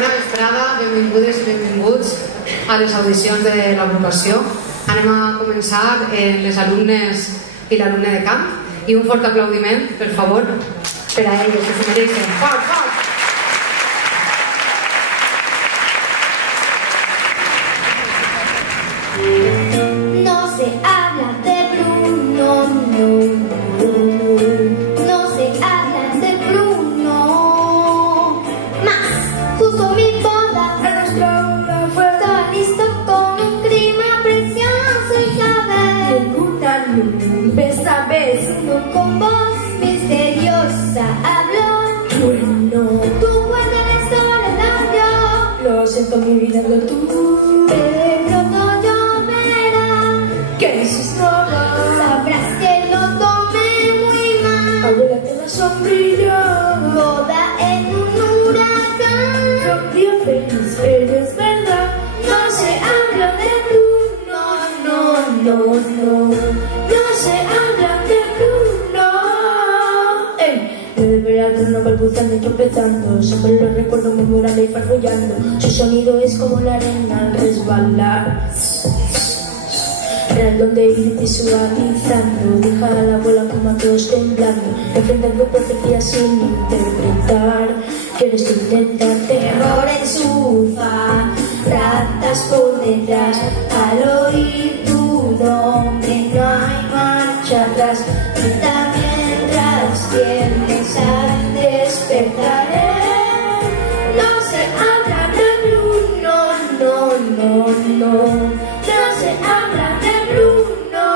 Bona vesprada, benvingudes i benvinguts a les audicions de l'agrupació. Anem a començar les alumnes i l'alumne de cant i un fort aplaudiment, per favor, per a elles, que s'ho mereixen. Fort, fort! No se habla de Bruno, no se habla de Bruno. Más, justo mi boda, a nuestra boda fue. Estaba listo con un clima precioso y saber. Una nube esta vez, con voz misteriosa habló. Bueno, tú cuentas la historia de yo. Lo siento, mi vida no tú. De pronto que dices no, sabrás que lo tomé muy mal. Abuélate la sombrilla, boda en un huracán. Rompió feliz, pero es verdad. No se habla de Bruno, no se habla de Bruno. Me verá Bruno balbuceando y tropezando. Siempre lo recuerdo murmurando y farfullando. Su sonido es como la arena al resbalar. Donde irte suavizando, deja a la abuela como a todos temblando, enfrenta el grupo decía sin interpretar, quieres intentar terror en su faz, ratas por detrás, al oír tu nombre no hay marcha atrás, grita mientras tienes al despertar. No se habla de Bruno, no se habla de Bruno.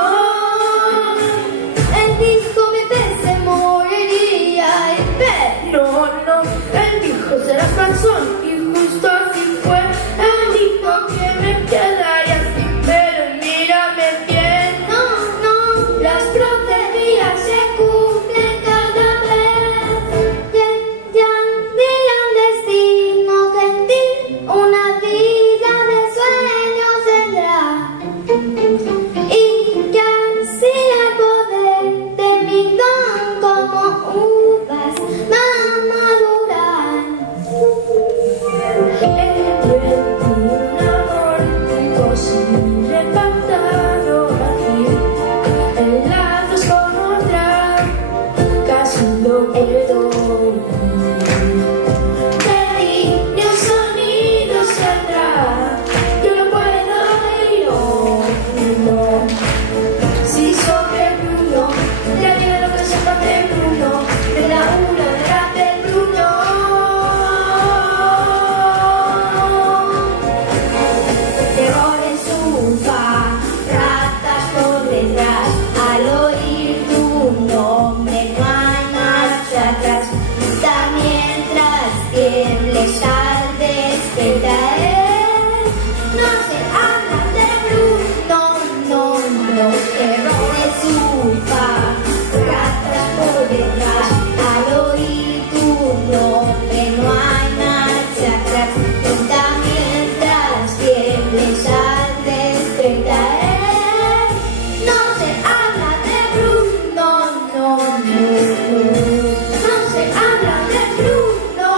Él dijo mi pez se moriría y pero no, él dijo serás canción y justo así fue. Él dijo que me quedaría así, pero mírame bien. No, las profecías se cumplen cada vez. Ya un destino gentil, una vida de sueños tendrá. Y que así el poder de mi don como uvas va a madurar. Entre ti un amor imposible pactado aquí, enlazos con otra, casi lo puedo oír. De ti ni un sonido saldrá, yo lo puedo oír. No. Si sobre Bruno, ya viene lo que sepa de Bruno, de la una de Bruno. Terror en su faz, ratas por detrás, al oír tu nombre no hay marcha atrás, grita mientras tiembles al despertar. No se habla de Bruno, terror en su faz, ratas por detrás, al oír tu nombre no hay marcha atrás, grita mientras tiembles al despertar. No se habla de Bruno, no se habla de Bruno.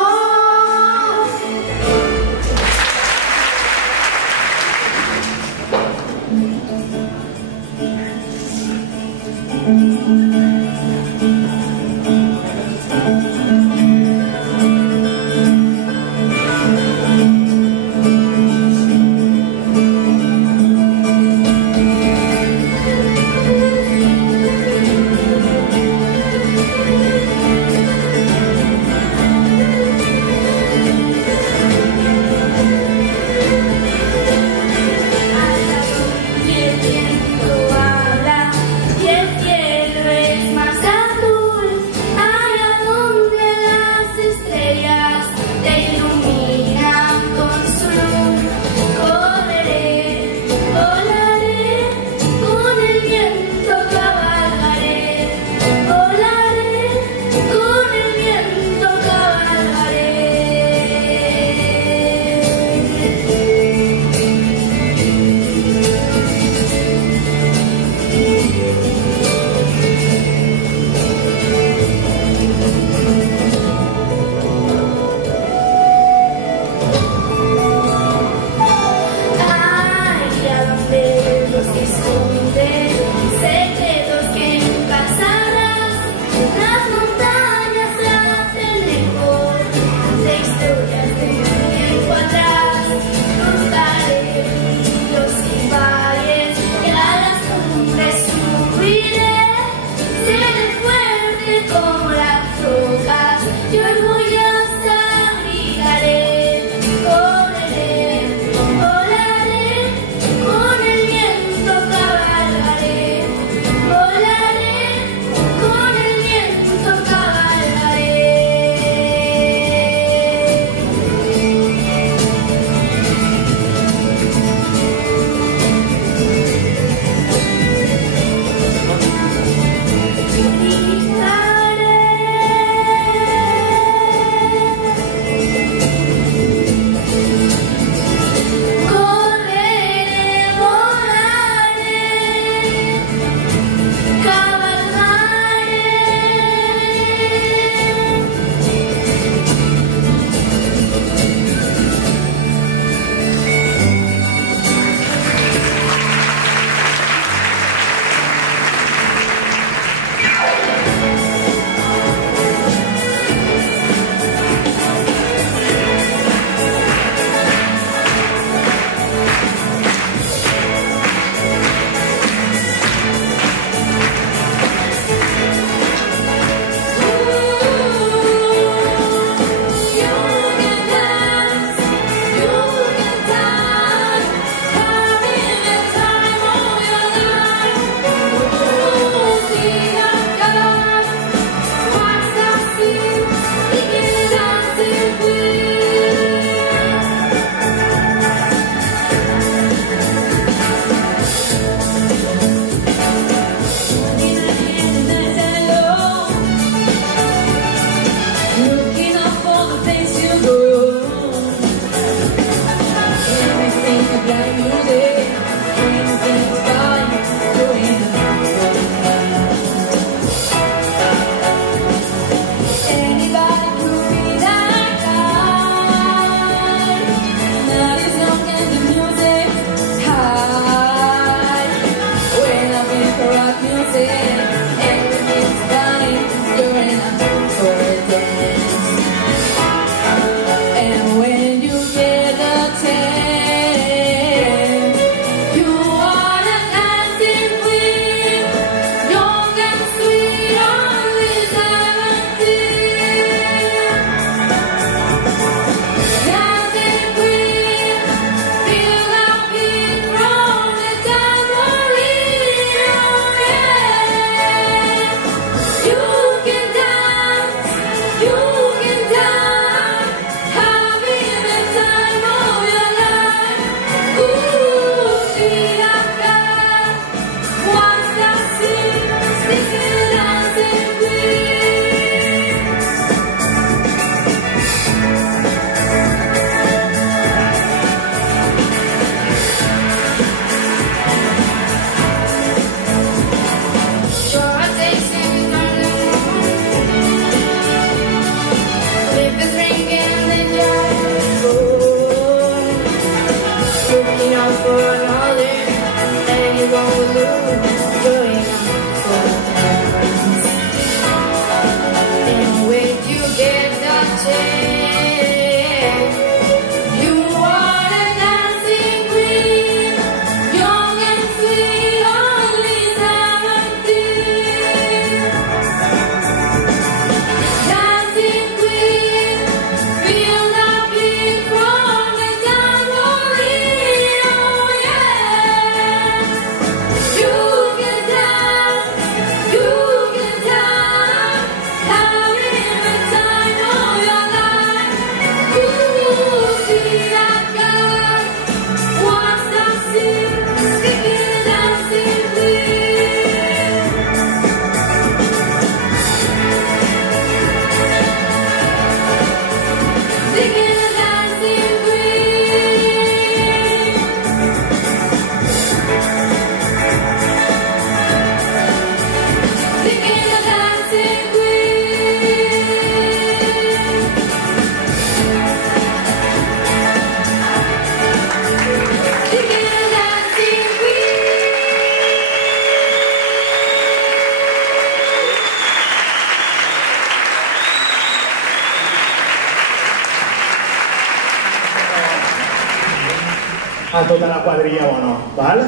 a tota la quadrilla o no, val?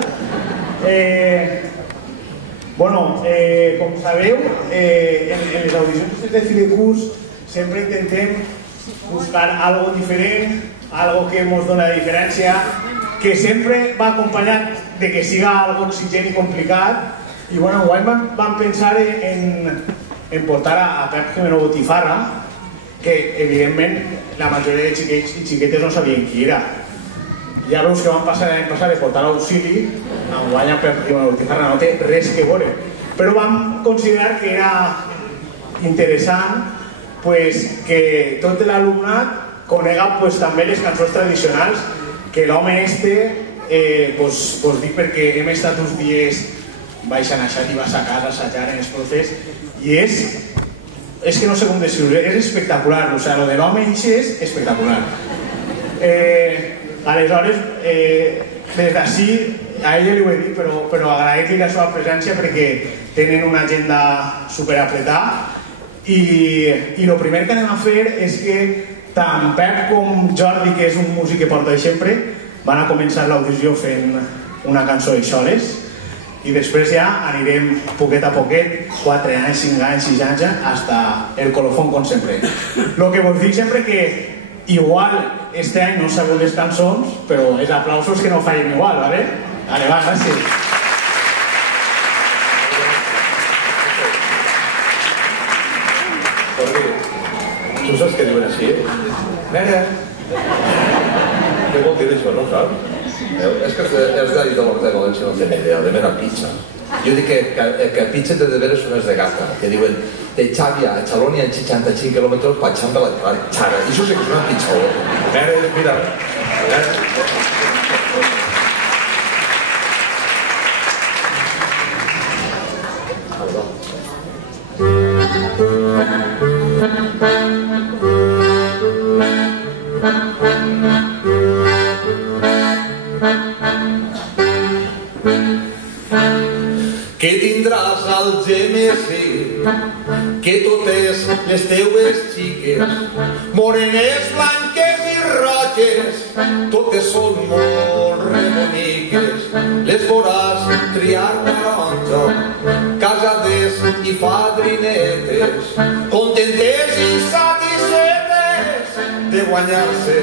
Bueno, com sabeu, en les audicions de fi de curs sempre intentem buscar algo diferent, algo que ens dona diferència, que sempre va acompanyat de que siga algo exigent i complicat. I bueno, vam pensar en portar a Pep Jimeno Botifarra, que evidentment la majoria de xiquets i xiquetes no sabien qui era. Ja veus que van passar l'any passat de portar l'auxili, enguany a Pep Jimeno Botifarra no té res que veure. Però vam considerar que era interessant que tot l'alumnat conega també les cançons tradicionals, que l'home dic perquè hem estat uns dies baixant a Xàtiva a casa, assajar en els profes, i és que no sé com descriure, és espectacular, o sigui, lo de l'home és espectacular. Aleshores, des d'ací, a ella li ho he dit, però agrair-li la seva presència perquè tenen una agenda superapretada i el primer que anem a fer és que tant Pep com Jordi, que és un músic que porta de sempre, van a començar l'audició fent una cançó de soles i després ja anirem poquet a poquet, 4 anys, 5 anys, 6 anys, hasta el colofón com sempre. Lo que vos dic sempre que igual este any no sabeu les cançons, però els aplausos que no fallen igual, ¿vale? Vale, va, gràcies. Tu saps què diuen així? Nena! Què vol dir això, no saps? És que els d'ahir de l'Horta de València no tenen idea, de mena pizza. Jo dic que pizza de veres són els de gata, que diuen de Xàbia a Xalonia en 65 quilòmetres patxant de la xara. I això sí que és una pizza. Mira. Que tindràs al GMC, que totes les teues xiques, morenes, blanques i roges, totes són molt reboniques. Les veuràs triar taronja, casades i fadrinetes, contentes i satisfetes de guanyar-se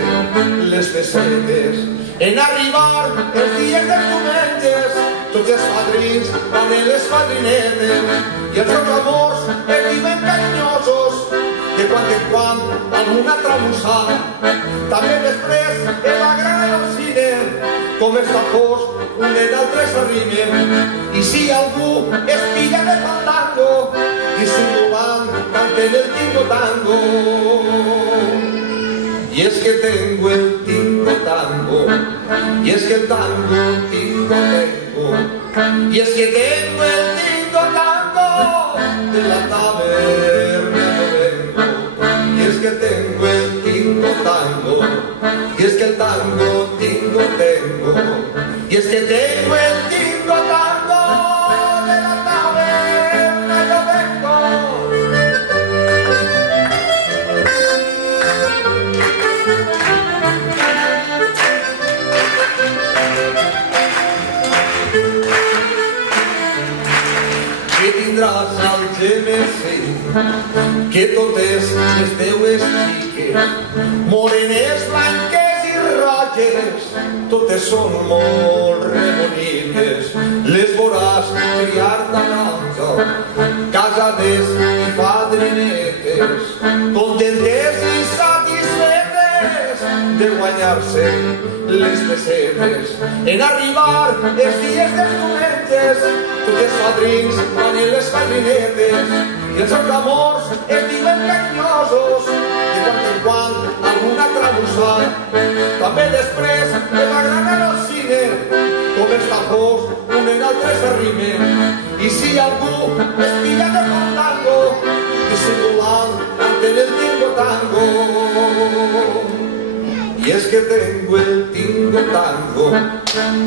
les pessetes. En arribar els dies dels diumenges, tots els padrins van en les fadrinetes i els seus amors es diuen carinyosos, de quan en quan alguna tramussada. També després es agraden al cine, com els tapors un en altre s'arrimen. I si algú es pilla de fandango, dissimulant canten el tingo tango. Y es que tengo el tingo tango, y es que el tango tingo tengo, y es que tengo el tingo tango, de la taberna yo vengo. Y es que tengo el tingo tango, y es que el tango tingo tengo, y es que tengo el tingo tango, de la taberna yo vengo. Que tindràs al GMC, que totes les teues xiques, morenes, blanques i roges, totes són molt reboniques. Les veuràs criar taronja, casades i fadrinetes, contentes i satisfetes de guanyar-se les pessetes. En arribar els dies dels diumenges, tots els padrins van en les fadrinetes i els seus amors es diuen carinyosos, de quan en quan alguna tramussada. També després es agraden al cine, com els tapors un en altre s'arrimen. I si algú es pilla de fandango, dissimulant canten el tingo tango. Y es que tengo el tingo tango,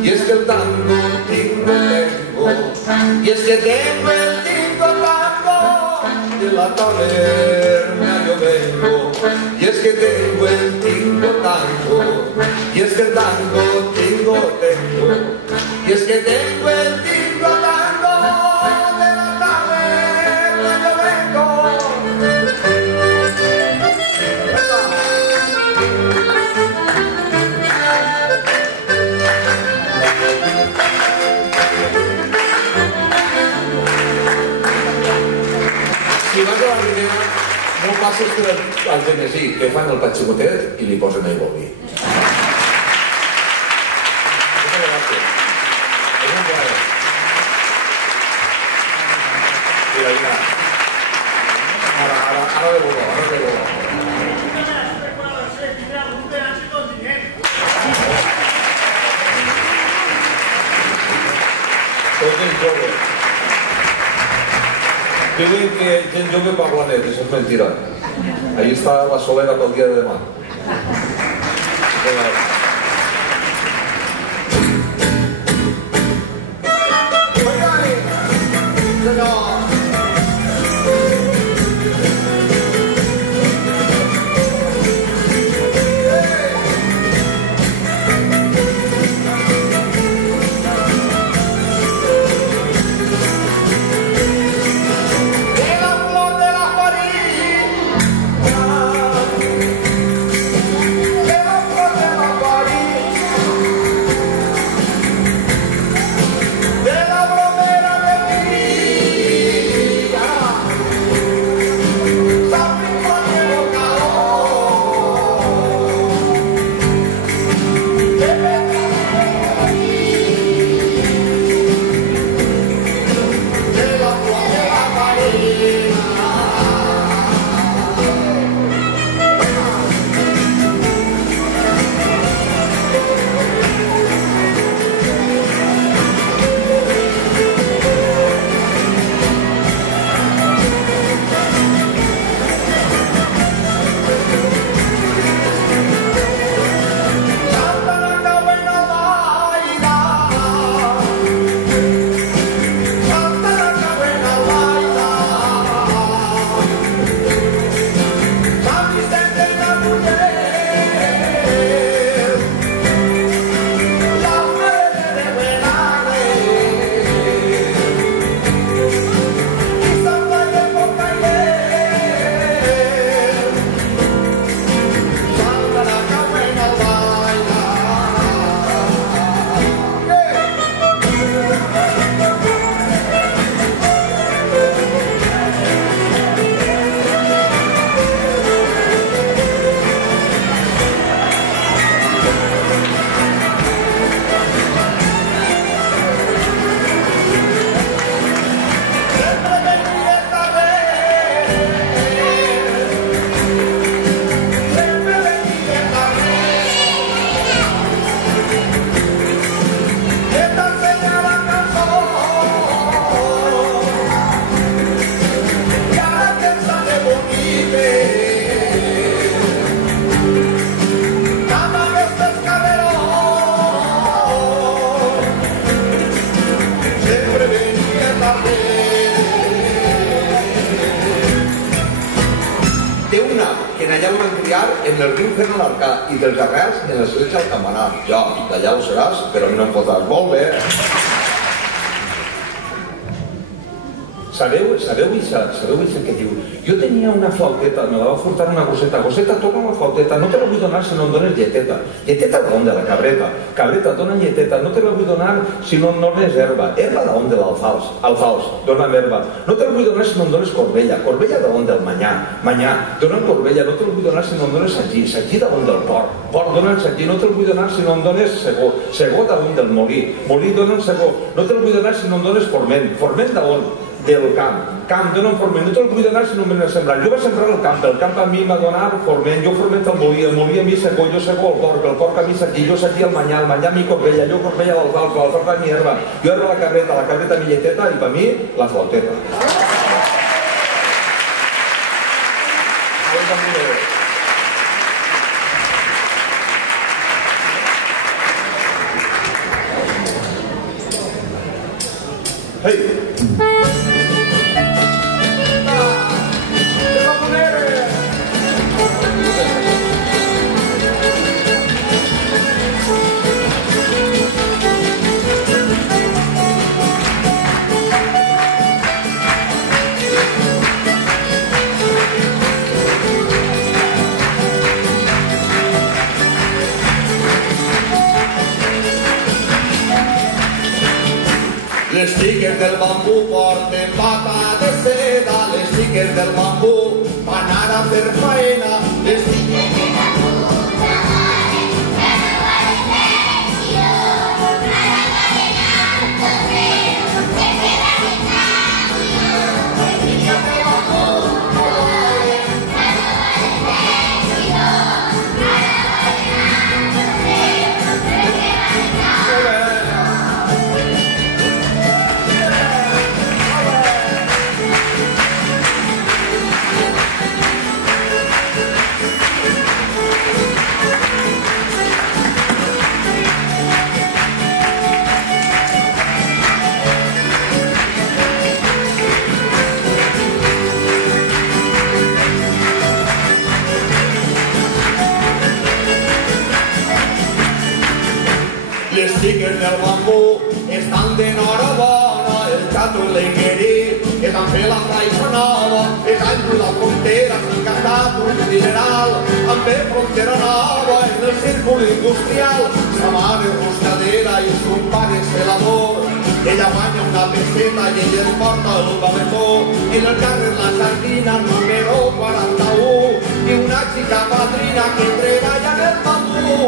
y es que el tango tingo tengo, y es que tengo el tingo tango, de la taberna yo vengo. Y es que tengo el tingo tango, y es que el tango tingo lo tengo. Y es que tengo el tinto hablando de la taberna yo vengo. Si vas a la Ribera, no passes per al Genesí, que fan el patxicotet i li posen aigua al vi. Mira, mira. Ara de boló, ara de boló. Tot és jove. Diuen que gent jove parla net, això és mentira. Ahí està la solera pel dia de demà. En el riu fent l'arcà i dels arrels en l'escletxa al campanar. Jo, d'allà ho seràs, però a mi no em fotràs. Molt bé. Sabeu això que diu? Jo tenia una flauteta, me la va furtar una gosseta. Gosseta, toca la flauteta, no te la vull donar si no em dones lleteta. Lleteta d'on de la cabreta? Cabreta, dona lleteta, no te la vull donar si no em dones herba. Herba d'on de l'alfals? Alfals, dona'm herba. No te la vull donar si no em dones corbella. Corbella d'on del manyà? Manyà, dona'm corbella, no te la vull donar si no em dones sagí. Sagí d'on del porc? Porc, dona'm sagí, no te la vull donar si no em dones segó. Segó d'on del molí? Molí, dona'm segó. No te la vull donar si no em dones forment. Forment d'on? Del camp. Camp, dona'm forment. No te'l vull donar si no m'he de sembrar. Jo vaig sembrar el camp a mi m'ha donat forment, jo forment el molí a mi segó, jo segó el porc a mi sagí, jo sagí el manyà a mi corbella, jo corbella l'alfalfa a mi herba, jo herba la cabreta a mi lleteta i per mi la flauteta. Hey! xiques del bambú porten bata de seda, les xiques del bambú van anar a fer faena, les xiques del bambú treballen, però valen més i jo ara carenar, que me la veritat, les xiques del bambú treballen, però valen més i jo ara carenar, que me la veritat. Les xiques del bambú estan d'enhorabona, el xato i l'enguerí es van fer la faixa nova, es han lluit la frontera, s'han gastat un dineral, han fet frontera nova en el círcul industrial. Sa mare roscadera i son pare celador, ella guanya una peseta i ella es porta el baletó, en el carrer La Sardina número 41, i una xica padrina que treballa en el bambú.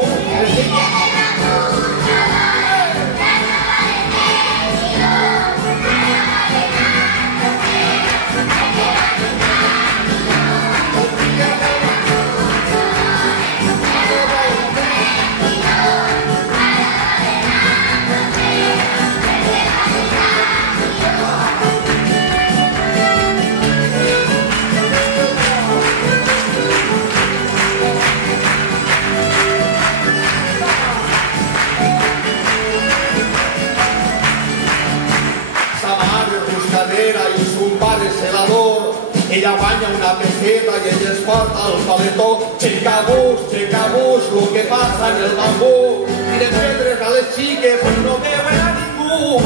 I son pare celador, ella guanya una peseta i ella es porta el paletó. Xecabús, lo que passa en el bambú, tiren pedres a les xiques i no veuen a ningú.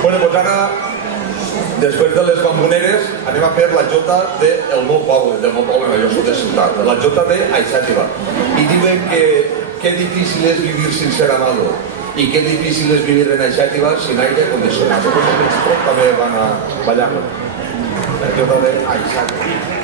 Bueno, doncs ara, després de les bamboneres, anem a fer la jota del meu poble, jo soc de ciutat, la jota d'Aixàtiva. I diuen que difícil és vivir sin ser amado i que difícil és vivir en Aixàtiva sin aire acondicionat. Aquests també van a ballar. La jota d'Aixàtiva.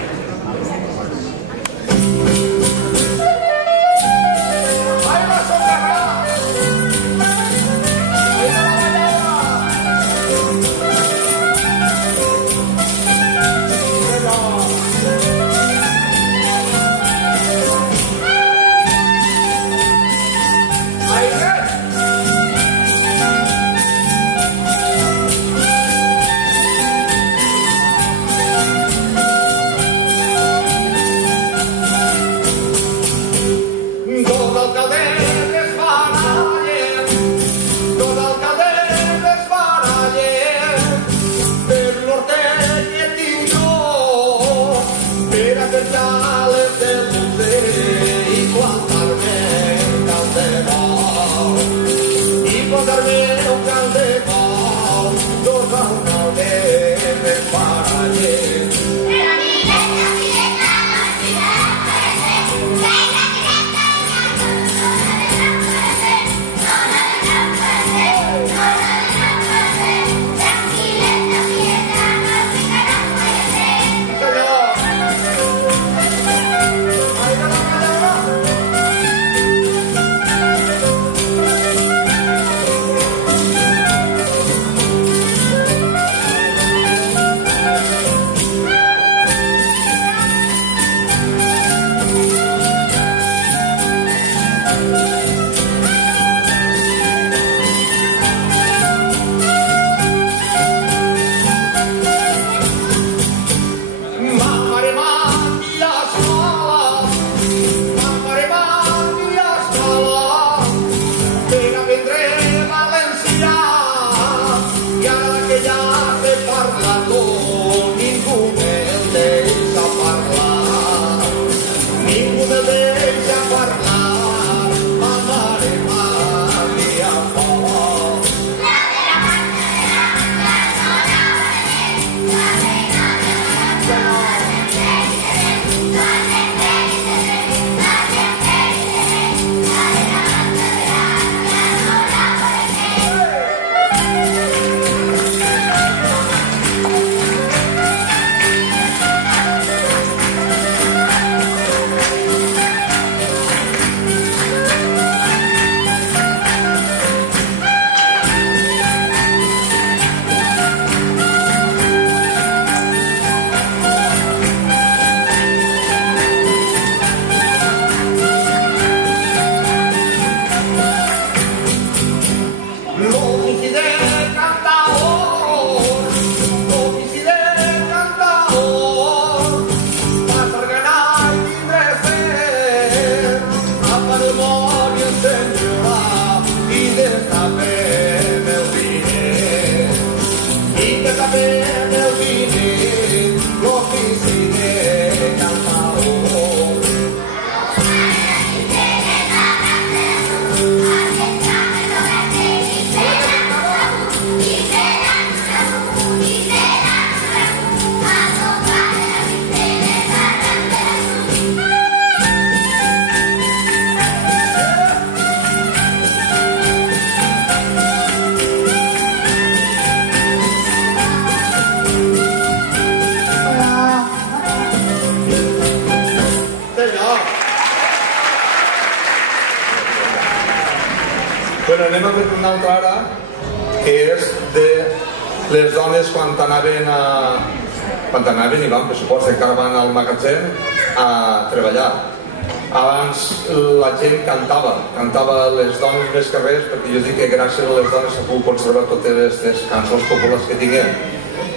destapem el viner, i destapem el viner, l'oficiner al maó. Bueno, anem a fer una altra ara, que és de les dones quan anaven i van, per supost, encara van al magatzem a treballar. Abans la gent cantava les dones més que res, perquè jo dic que gràcies a les dones s'ha pogut conservar totes aquestes cançons populars que tinguem.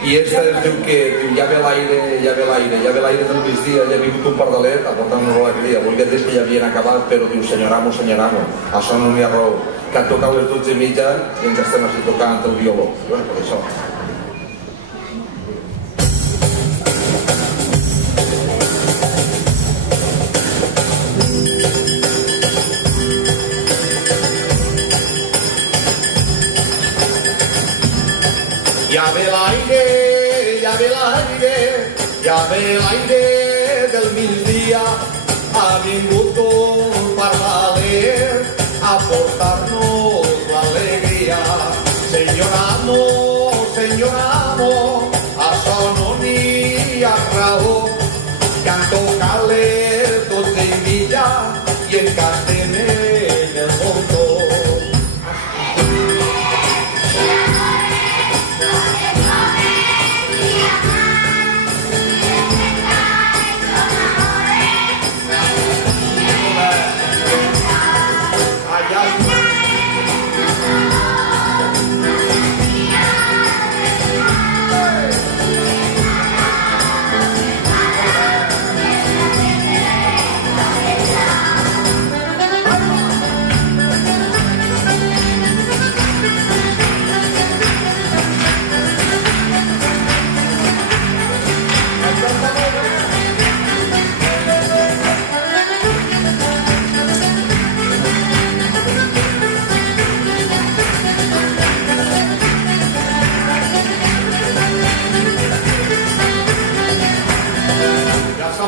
I esta es diu que ja ve l'aire, ja ve l'aire del migdia, ja ha vingut un pardalet a portar-nos l'alegria. Volia dir que ja havien acabat, però diu senyoramo, això no n'hi ha raó, que han tocat les 12:30 i ens estem així tocant el violó. Bueno, per això. Ya ve l'aire, ya ve l'aire, ya ve l'aire del migdia, ha vingut un pardalet a portar-nos l'alegria. Senyor amo, això no n'hi ha raó, que han tocat les 12:30 i encara estem en el montó.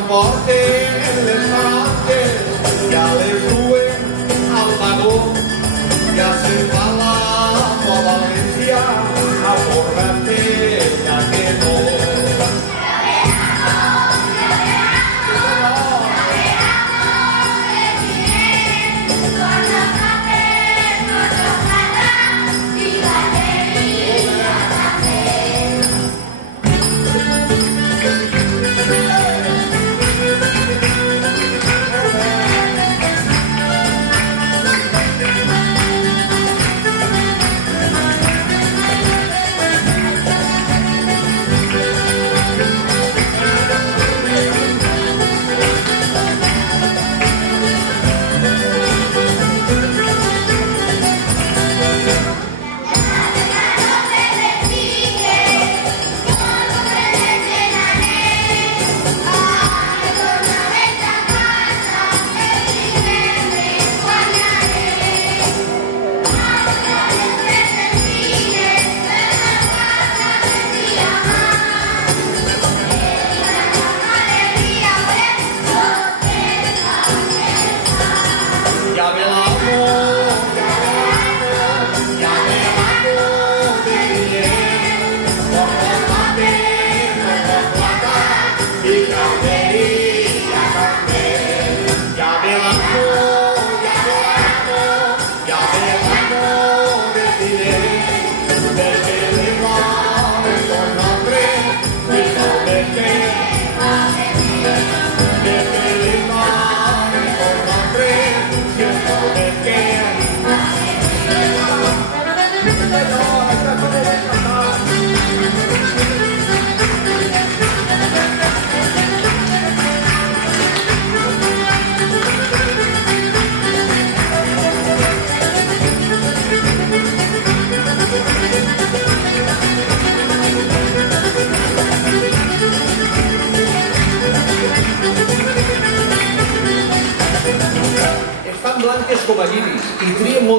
Porten les marantes, ja les duen al vagó, ja se'n va la València a portar-te ja que no.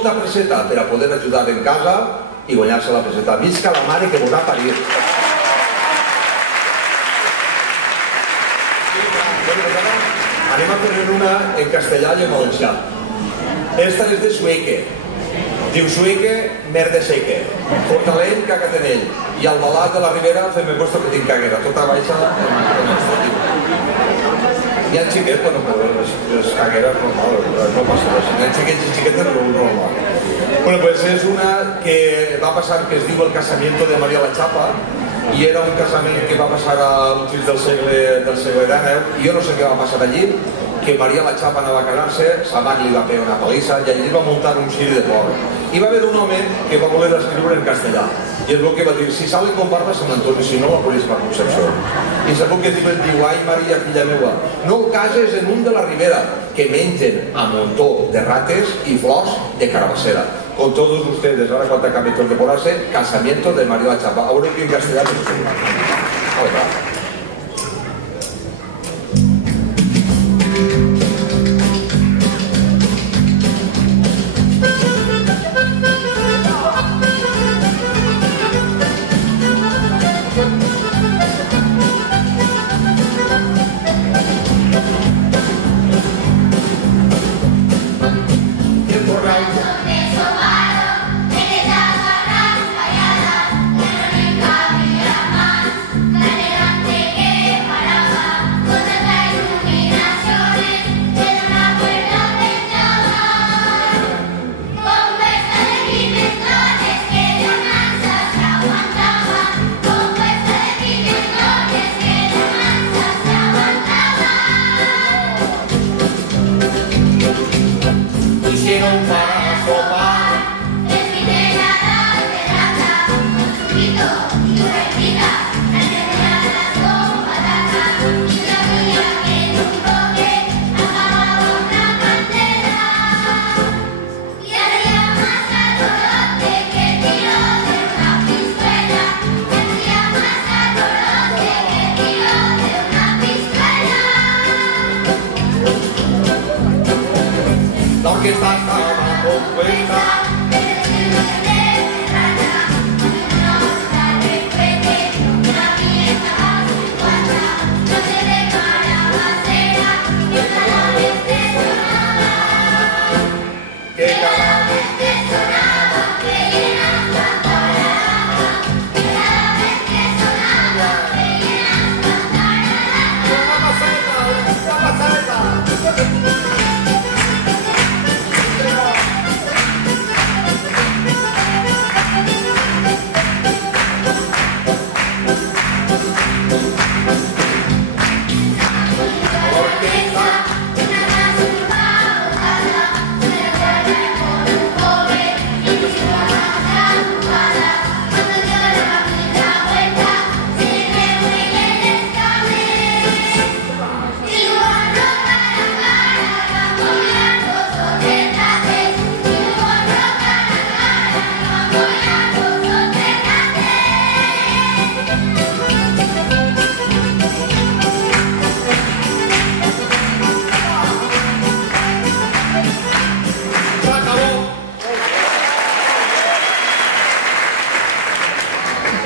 molta peseta per a poder ajudar en casa i guanyar-se la peseta. Visca la mare que vos ha parit. Anem a fer una en castellà i en valencià. Esta és de Sueque. Diu Sueque, merda seque. Fortaleny, cacatenell. I al balat de la Ribera fem-me puesto que tinc caguera. Tota baixa en extratiu. Hi ha xiquets, bueno, però les cagueres normal, no passa res. Hi ha xiquets i xiquetes normal. Bueno, pues és una que va passar, que es diu El casamiento de María la Chapa, i era un casament que va passar a últims del segle XIX, i jo no sé què va passar allí, que María la Chapa anava a casar-se, sa mare li va pegar una palissa i allí va muntar un ciri de por. I va haver un home que va voler escriure en castellà, i és el que va dir, si sale con barba se m'entoni, si no la Puríssima Concepció. I sabeu que diu, ai Maria, filla meua, no cases en un de la Ribera, que mengen a muntó de rates i flors de carabassera. Con todos ustedes, ahora cuánta capítulos de porarse, casamiento de María la Chapa. Ahora que en castellano se escribe. Ahora.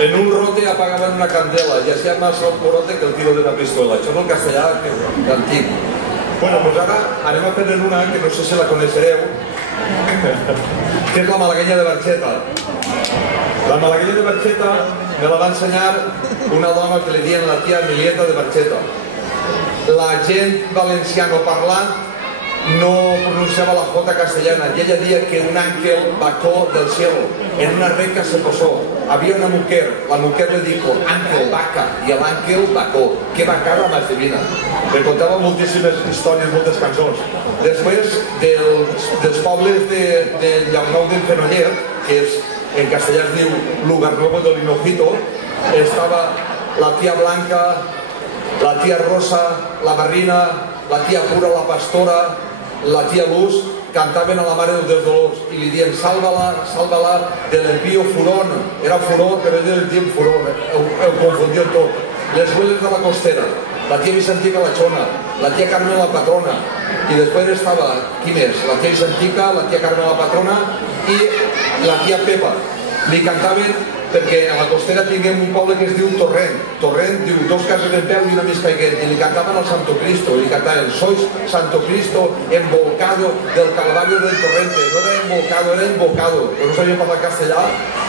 En un rote apagaven una candela i hacía más rote que el tiro de una pistola. Això és el castellà antic. Bueno, pues ara anem a fer una que no sé si la coneixereu, que és la malaguenya de Barxeta. La malaguenya de Barxeta me la va ensenyar una dona que li diuen la tia Emilieta de Barxeta. La gent valenciano parlant no pronunciaba la J castellana y ella decía que un ángel bajó del cielo, en una reca se posó, había una mujer, la mujer le dijo ángel, vaca, y el ángel bajó, que bacada más divina. Le contaba muchísimas històries, moltes cançons. Després dels pobles de Llaunau del Fenoller, que és, en castellà es diu Lugar Nuevo del Hinojito, estava la tia Blanca, la tia Rosa, la Barrina, la tia Pura, la Pastora, la tia Luz, cantaven a la Mare dels Dolors i li diuen sálvala, sálvala del envío furón. Era furó, però ell el diuen furón, ho confundió tot. Les hueles de la costera. la tia Vicentica la Xona, la tia Carme la Patrona, i després estava, qui més? La tia Vicentica, la tia Carme la Patrona i la tia Pepa. Li cantaven perquè a la costera tinguem un poble que es diu Torrent. Torrent diu dos cases en peu i una més caiguent. I li cantaven al Santo Cristo, i li cantaven sois Santo Cristo embolcado del Calvario del Torrente. No era embolcado, era embocado. Jo no sabia parlar castellà,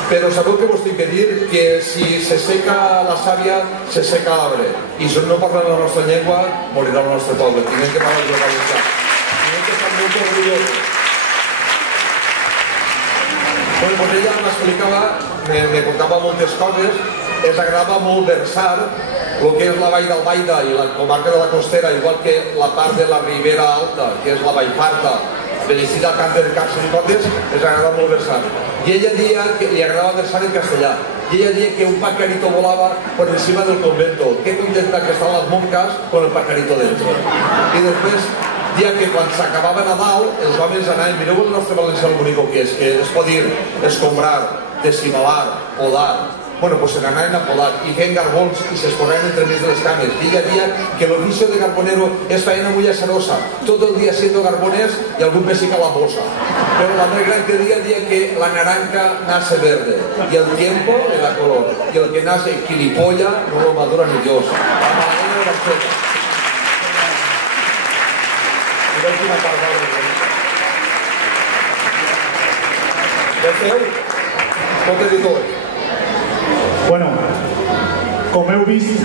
però sabeu què vos tinc que dir? Que si se seca la sàvia, se seca l'arbre. I si no parlem la nostra llengua, morirà el nostre poble. Tinguem que parlar de valencià. Tinguem que estar molt orgullosos. Bueno, pues ella m'explicava, me contava moltes coses, ens agradava molt versar el que és la Vall d'Albaida i la comarca de la Costera, igual que la part de la Ribera Alta, que és la Vallfarta, Beneixida, Camp de Càrcer i Cotes, ens agradava molt versar. I ella dia que li agradava versar en castellà. Y ella decía que un pajarito volaba por encima del convento. Qué contenta que estaban las monjas con el pajarito dentro. Y después, dia que quan s'acabava Nadal, els homes anaven, mireu el nostre valencià el bonic que es pot dir escombrar, decimalar, podar. Bueno, pues se n'anaven a podar i feien garbons i s'escorraven entre mig de les cames. I ella dia que l'oficio de carbonero és feina muy azarosa, tot el dia siendo garbones y algún pesica la bosa. Pero la muy gran que dia que la naranja nace verde y el tiempo le da color y el que nace quilipolla no lo madura ni Dios. La Magdalena de Barcelona. Veieu? Com he dit tot? Bueno, com heu vist,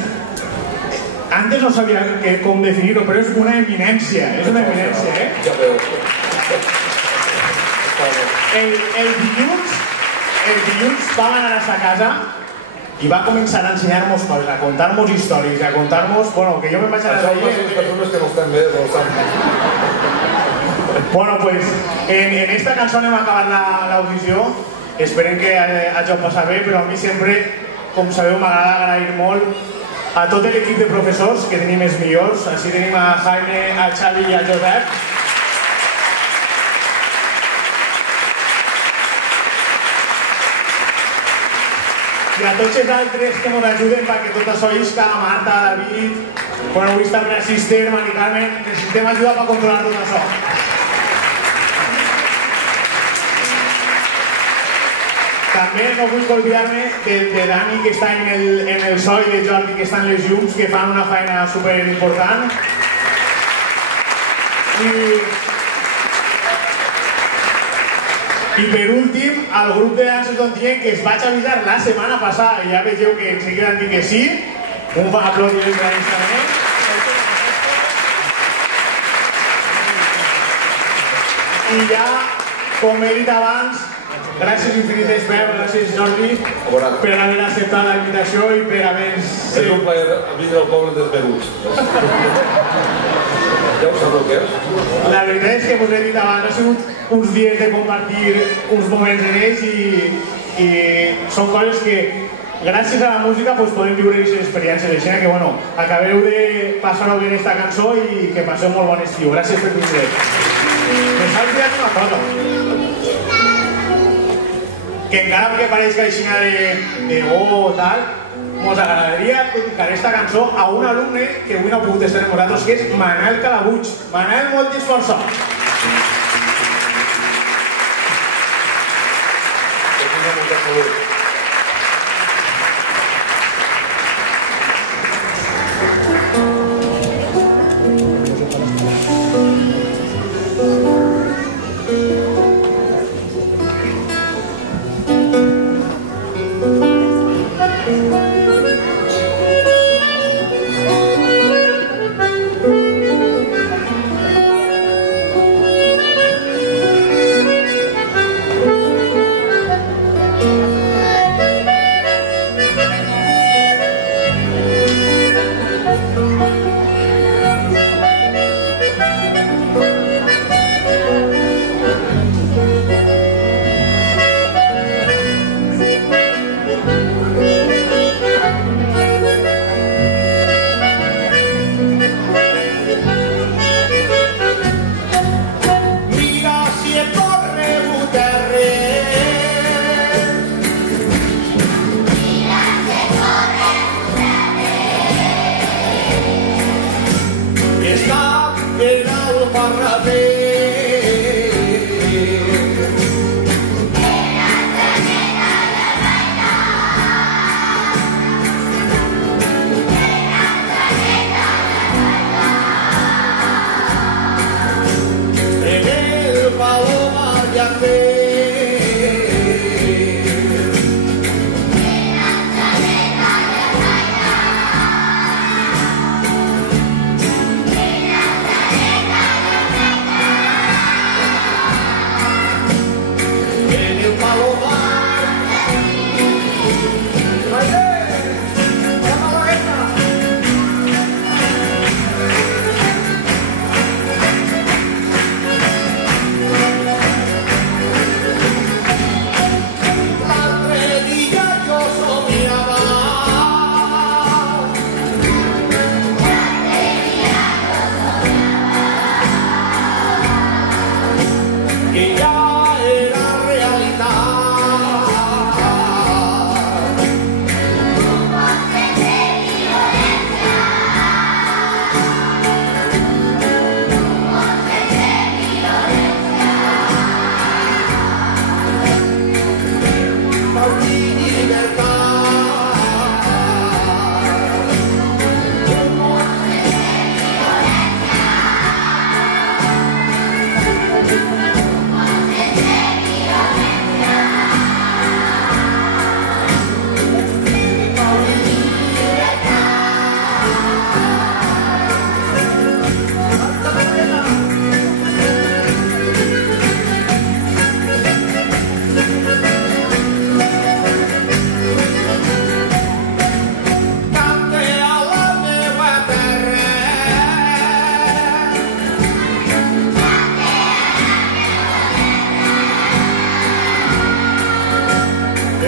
antes no sabia com definir-ho, però és una eminència, Ja veu. El dilluns va anar a sa casa i va començar a ensenyar-nos coses, a contar-nos històries, a contar-nos... Bueno, que jo me'n vaig a Això són les persones que no estan bé, no estan bé. Bueno, pues en esta cançó anem a acabar l'audició. Esperem que hagi passat bé, però a mi sempre, com sabeu, m'agrada agrair molt a tot l'equip de professors, que tenim els millors. Així tenim a Jaime, a Xavi i a Josep. I a tots els altres que ens ajuden perquè tot això isca, Marta, David, bueno, avui està el Sister, Mari Carmen, necessitem ajuda per controlar tot això. També no vull oblidar-me de Dani, que està en el so, i de Jordi, que estan les llums, que fan una feina superimportant. I per últim, al grup de danses d'Ontinyent, que es vaig avisar la setmana passada, i ja vegeu que enseguida han dit que sí. Un aplaudiment per a ells també. I ja, com he dit abans, gràcies infinites, Pep, gràcies Jordi, per haver acceptat la invitació i per haver... És un plaer vindre al poble dels Beruts. Ja ho sabeu què és? La veritat és que, com he dit abans, ha sigut uns dies de compartir uns moments en ells i són coses que, gràcies a la música, podem viure aquestes experiències. Així que, bueno, acabeu de passar-ho bé en esta cançó i que passeu molt bon estiu. Gràcies per vindre. Ens ha oblidat una cosa. Que encara que pareixi així de o tal, mos agradaria dedicar aquesta cançó a un alumne que avui no ha pogut estar amb nosaltres, que és Manel Calabuig. Manel, moltes força! Que tinga molta salut.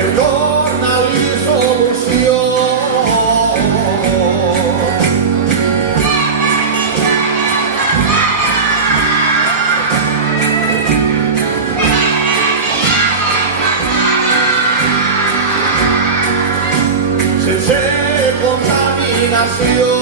per donar-li solució. Sense contaminació.